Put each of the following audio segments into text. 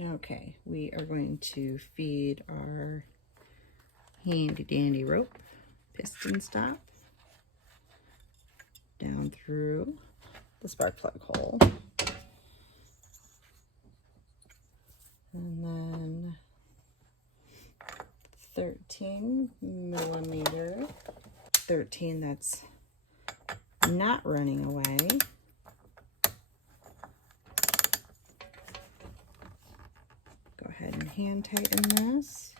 Okay, we are going to feed our handy dandy rope piston stop down through the spark plug hole. And then 13 millimeter, 13 that's not running away. Go ahead and hand tighten this.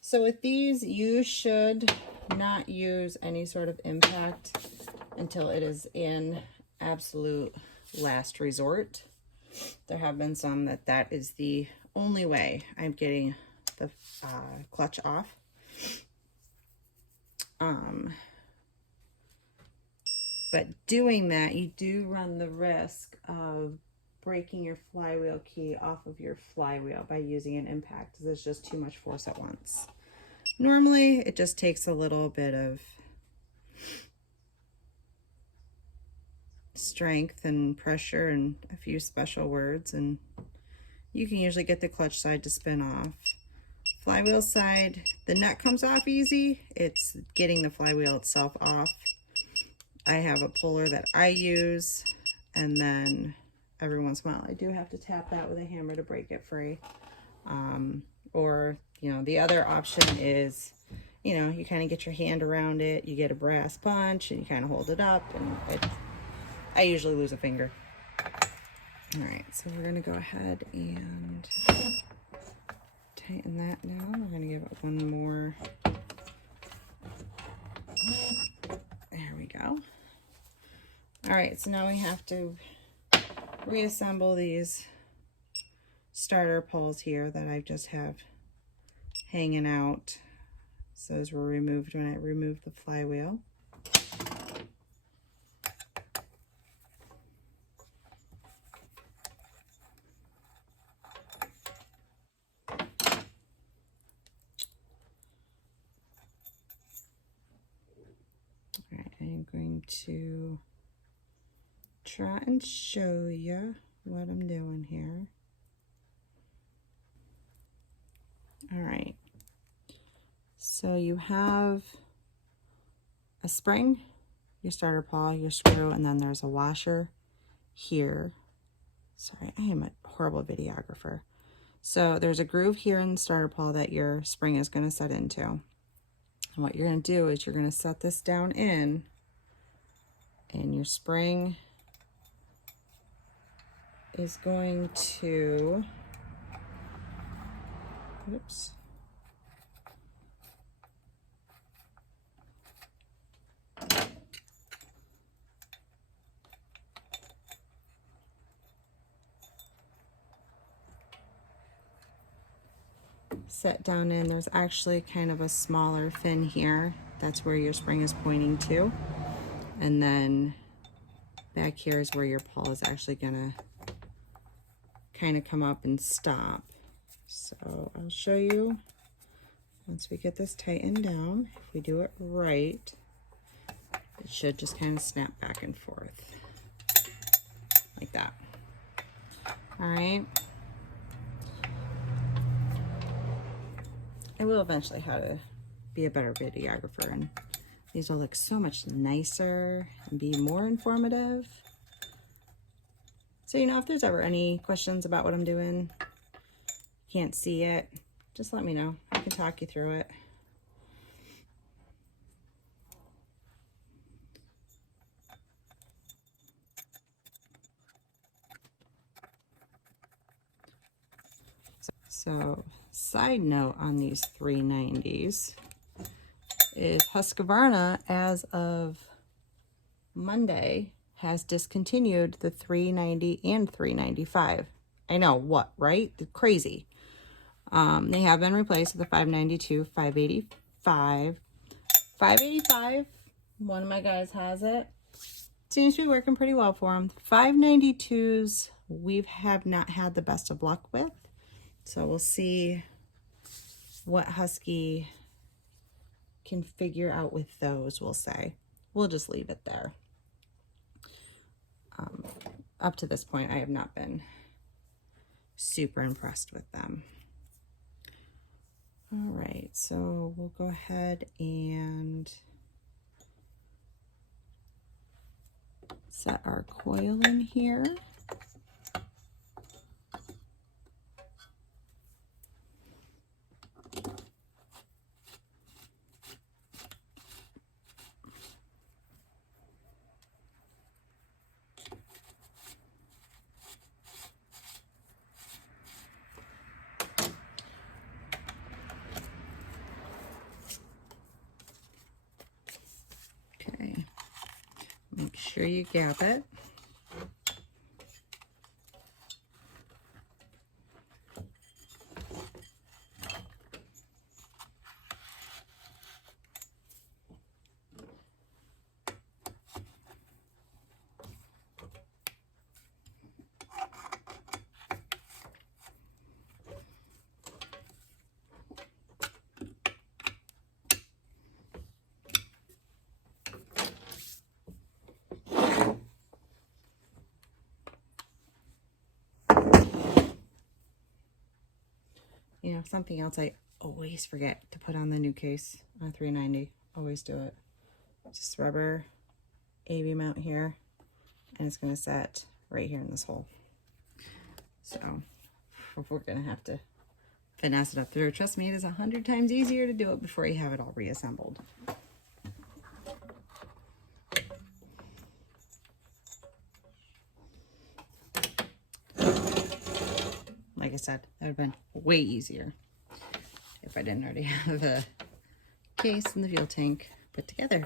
So with these, you should not use any sort of impact until it is in absolute last resort. There have been some that is the only way I'm getting the clutch off. But doing that, you do run the risk of breaking your flywheel key off of your flywheel by using an impact, because it's just too much force at once. Normally, it just takes a little bit of strength and pressure and a few special words, and you can usually get the clutch side to spin off. Flywheel side, the nut comes off easy. It's getting the flywheel itself off. I have a puller that I use, and then every once in a while I do have to tap that with a hammer to break it free. Or, you know, the other option is, you know, you kind of get your hand around it, you get a brass punch, and you kind of hold it up, and I usually lose a finger. All right, so we're gonna go ahead and tighten that now. We're gonna give it one more. There we go. All right, so now we have to reassemble these starter poles here that I just have hanging out. So those were removed when I removed the flywheel. All right, I'm going to try and show you what I'm doing here. All right, so you have a spring, your starter pawl, your screw, and then there's a washer here. Sorry, I am a horrible videographer. So there's a groove here in the starter pawl that your spring is going to set into. And what you're going to do is you're going to set this down in, and your spring is going to, oops, set down in. There's actually kind of a smaller fin here. That's where your spring is pointing to. And then back here is where your pawl is actually gonna kind of come up and stop. So I'll show you once we get this tightened down. If we do it right, it should just kind of snap back and forth like that. All right. I will eventually how to be a better videographer, and these will look so much nicer and be more informative. So, you know, if there's ever any questions about what I'm doing, can't see it, just let me know. I can talk you through it. So, side note on these 390s is Husqvarna, as of Monday, has discontinued the 390 and 395. I know, what, right? Crazy. They have been replaced with the 592, 585. 585, one of my guys has it. Seems to be working pretty well for them. 592s, we have not had the best of luck with. So we'll see what Husky can figure out with those, we'll say. We'll just leave it there. up to this point, I have not been super impressed with them. All right, so we'll go ahead and set our coil in here. Okay, make sure you gap it. You know, something else I always forget to put on the new case on 390. Always do it. Just rubber AV mount here, and it's going to set right here in this hole. So we're going to have to finesse it up through. Trust me, it is 100 times easier to do it before you have it all reassembled. Like I said, that would have been way easier if I didn't already have the case and the fuel tank put together.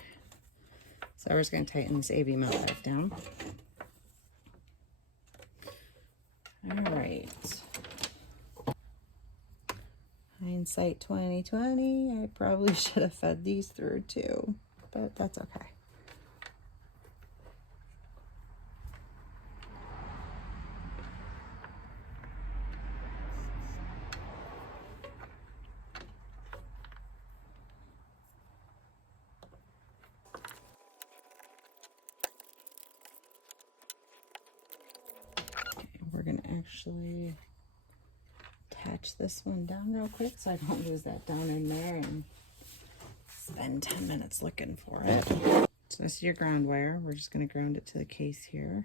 So we're just going to tighten this AV mount back down. All right. Hindsight 2020, I probably should have fed these through too, but that's okay. We're going to actually attach this one down real quick so I don't lose that down in there and spend 10 minutes looking for it. So this is your ground wire. We're just going to ground it to the case here.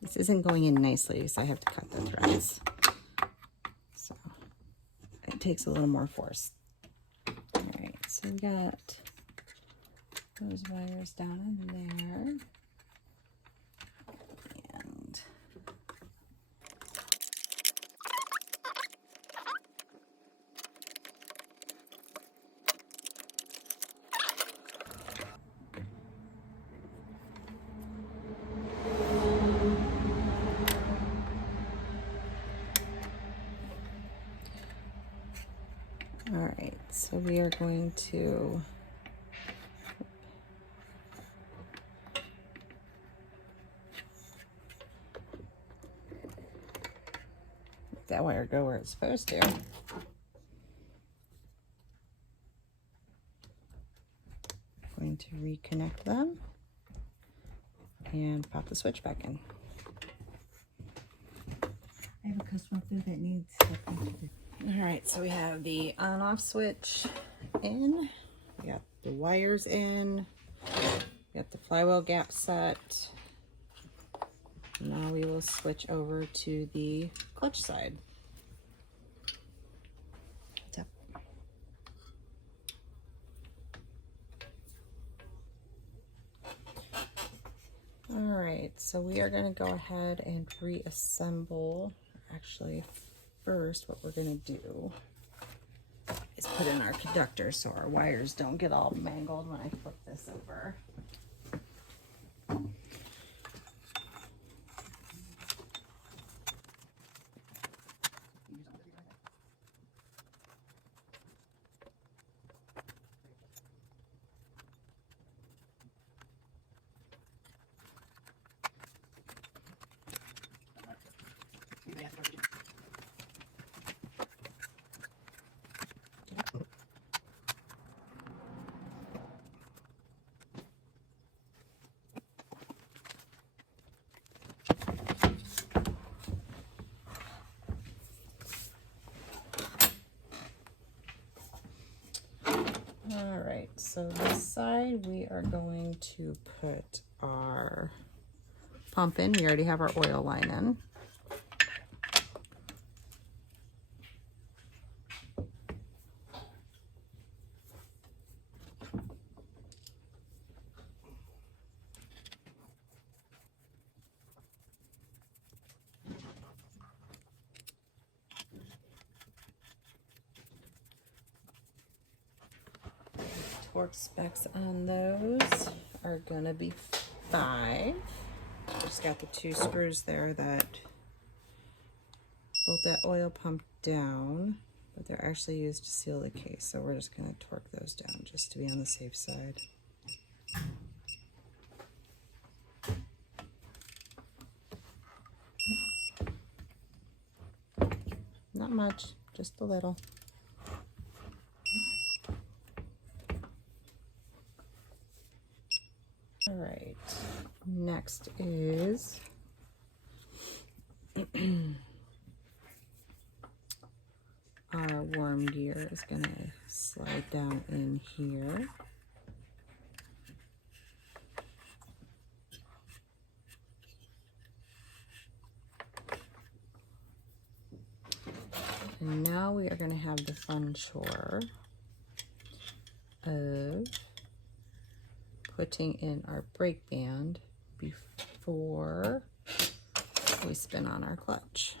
This isn't going in nicely, so I have to cut the threads. So it takes a little more force. All right, so we got those wires down in there. And all right, so we are going to let that wire go where it's supposed to. Going to reconnect them and pop the switch back in. I have a customer up there that needs something. All right, so we have the on-off switch in. We got the wires in. We got the flywheel gap set. Now we will switch over to the clutch side. What's up? All right, so we are going to go ahead and reassemble. Actually, first what we're going to do is put in our conductor so our wires don't get all mangled when I flip this over. So this side we are going to put our pump in. We already have our oil line in. Torque specs on those are gonna be 5. Just got the 2 screws there that bolt that oil pump down, but they're actually used to seal the case. So we're just gonna torque those down just to be on the safe side. Not much, just a little. All right, next is our worm gear is gonna slide down in here. And now we are gonna have the fun chore of putting in our brake band before we spin on our clutch.